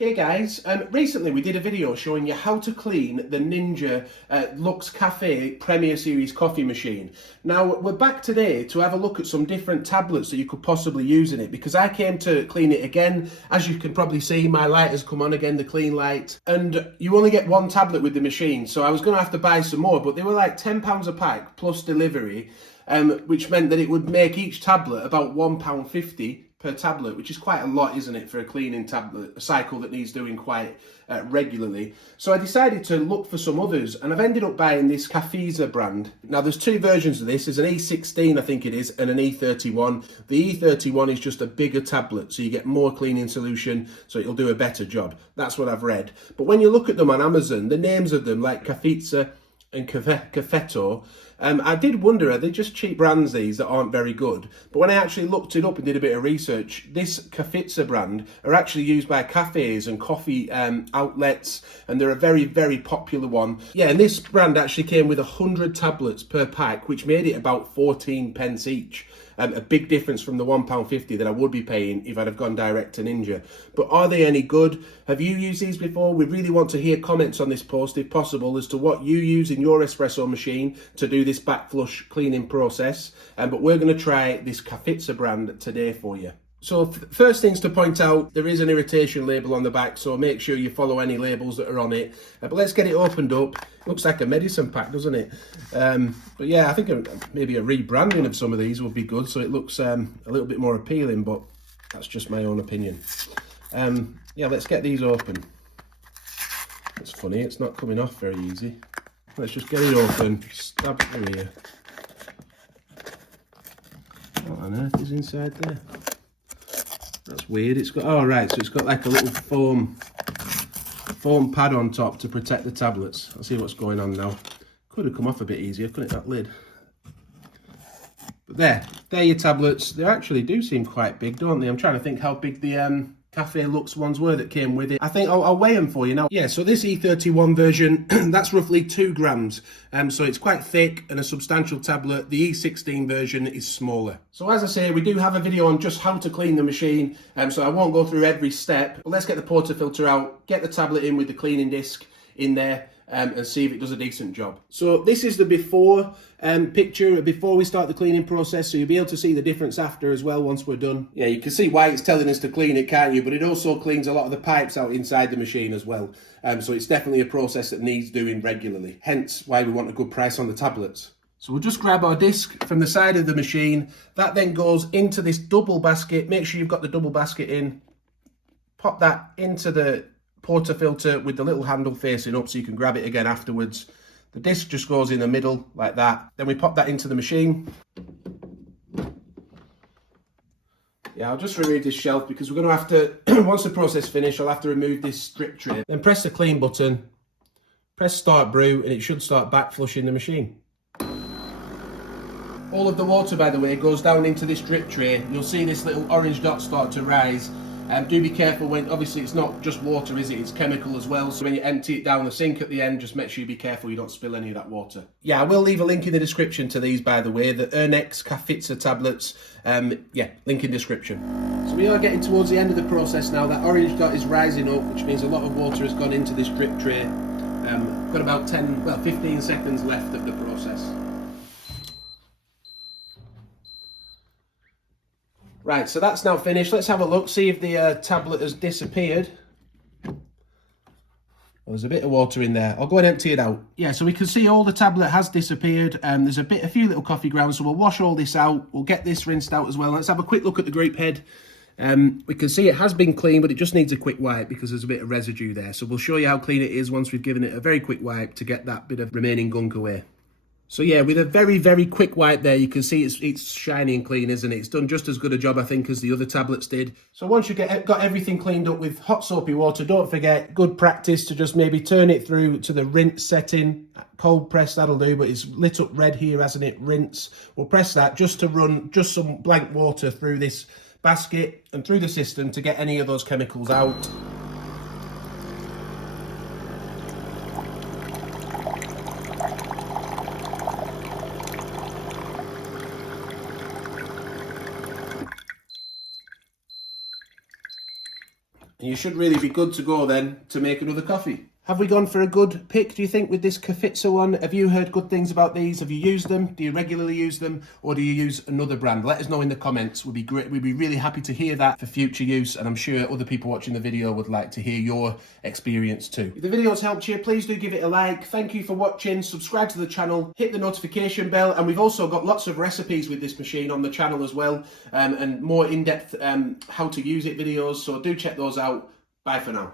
Hey guys, recently we did a video showing you how to clean the Ninja Luxe Cafe Premier Series coffee machine. Now we're back today to have a look at some different tablets that you could possibly use in it, because I came to clean it again. As you can probably see, my light has come on again, the clean light, and you only get one tablet with the machine, so I was going to have to buy some more, but they were like £10 a pack plus delivery, which meant that it would make each tablet about £1.50 per tablet, which is quite a lot, isn't it, for a cleaning tablet, a cycle that needs doing quite regularly. So I decided to look for some others, and I've ended up buying this Cafiza brand. Now there's two versions of this. There's an E16, I think it is, and an E31. The E31 is just a bigger tablet, so you get more cleaning solution, so it'll do a better job. That's what I've read. But when you look at them on Amazon, the names of them, like Cafiza and Cafetto, I did wonder, are they just cheap brands, these, that aren't very good? But when I actually looked it up and did a bit of research, this Cafiza brand are actually used by cafes and coffee outlets, and they're a very, very popular one. Yeah, and this brand actually came with 100 tablets per pack, which made it about 14 pence each. A big difference from the £1.50 that I would be paying if I'd have gone direct to Ninja. But are they any good? Have you used these before? We really want to hear comments on this post, if possible, as to what you use in your espresso machine to do this back flush cleaning process. But we're going to try this Cafiza brand today for you. So first things to point out, there is an irritation label on the back, so make sure you follow any labels that are on it. But let's get it opened up. Looks like a medicine pack, doesn't it? But yeah, I think maybe a rebranding of some of these would be good, so it looks a little bit more appealing, but that's just my own opinion. Yeah, let's get these open. It's funny, it's not coming off very easy. Let's just get it open, stab through here. What on earth is inside there? That's weird. It's got, oh right, so it's got like a little foam pad on top to protect the tablets. I'll see what's going on now. Could have come off a bit easier, couldn't it, that lid? But they're your tablets. They actually do seem quite big, don't they? I'm trying to think how big the Cafe Luxe ones were that came with it. I think I'll weigh them for you now. Yeah, so this E31 version, that's roughly 2 grams. So it's quite thick and a substantial tablet. The E16 version is smaller. So as I say, we do have a video on just how to clean the machine. So I won't go through every step, but let's get the portafilter out, get the tablet in with the cleaning disc in there, and see if it does a decent job. So this is the before picture, before we start the cleaning process, so you'll be able to see the difference after as well once we're done. Yeah, you can see why it's telling us to clean it, can't you? But it also cleans a lot of the pipes out inside the machine as well. So it's definitely a process that needs doing regularly, hence why we want a good price on the tablets. So we'll just grab our disc from the side of the machine. That then goes into this double basket. Make sure you've got the double basket in. Pop that into the portafilter with the little handle facing up so you can grab it again afterwards. The disc just goes in the middle like that. Then we pop that into the machine. Yeah, I'll just remove this shelf because we're going to have to, once the process finished, I'll have to remove this strip tray. Then press the clean button, press start brew, and it should start back flushing the machine. All of the water, by the way, goes down into this drip tray. You'll see this little orange dot start to rise. Do be careful when, obviously it's not just water, is it? It's chemical as well. So when you empty it down the sink at the end, just make sure you be careful you don't spill any of that water. Yeah, I will leave a link in the description to these, by the way, the Ernex Cafiza tablets. Yeah, link in description. So we are getting towards the end of the process now. That orange dot is rising up, which means a lot of water has gone into this drip tray. Got about 15 seconds left of the process. Right, so that's now finished. Let's have a look, see if the tablet has disappeared. Oh, there's a bit of water in there. I'll go and empty it out. Yeah, so we can see all the tablet has disappeared. There's a few little coffee grounds, so we'll wash all this out. We'll get this rinsed out as well. Let's have a quick look at the grip head. We can see it has been cleaned, but it just needs a quick wipe because there's a bit of residue there. So we'll show you how clean it is once we've given it a very quick wipe to get that bit of remaining gunk away. So yeah, with a very, very quick wipe there, you can see it's shiny and clean, isn't it? It's done just as good a job, I think, as the other tablets did. So once you've got everything cleaned up with hot soapy water, don't forget, good practice to just maybe turn it through to the rinse setting. Cold press, that'll do, but it's lit up red here, hasn't it? Rinse. We'll press that just to run just some blank water through this basket and through the system to get any of those chemicals out. You should really be good to go then to make another coffee. Have we gone for a good pick, do you think, with this Cafiza one? Have you heard good things about these? Have you used them? Do you regularly use them? Or do you use another brand? Let us know in the comments. We'd be great. We'd be really happy to hear that for future use. And I'm sure other people watching the video would like to hear your experience too. If the video's helped you, please do give it a like. Thank you for watching. Subscribe to the channel. Hit the notification bell. And we've also got lots of recipes with this machine on the channel as well. And more in-depth how to use it videos. So do check those out. Bye for now.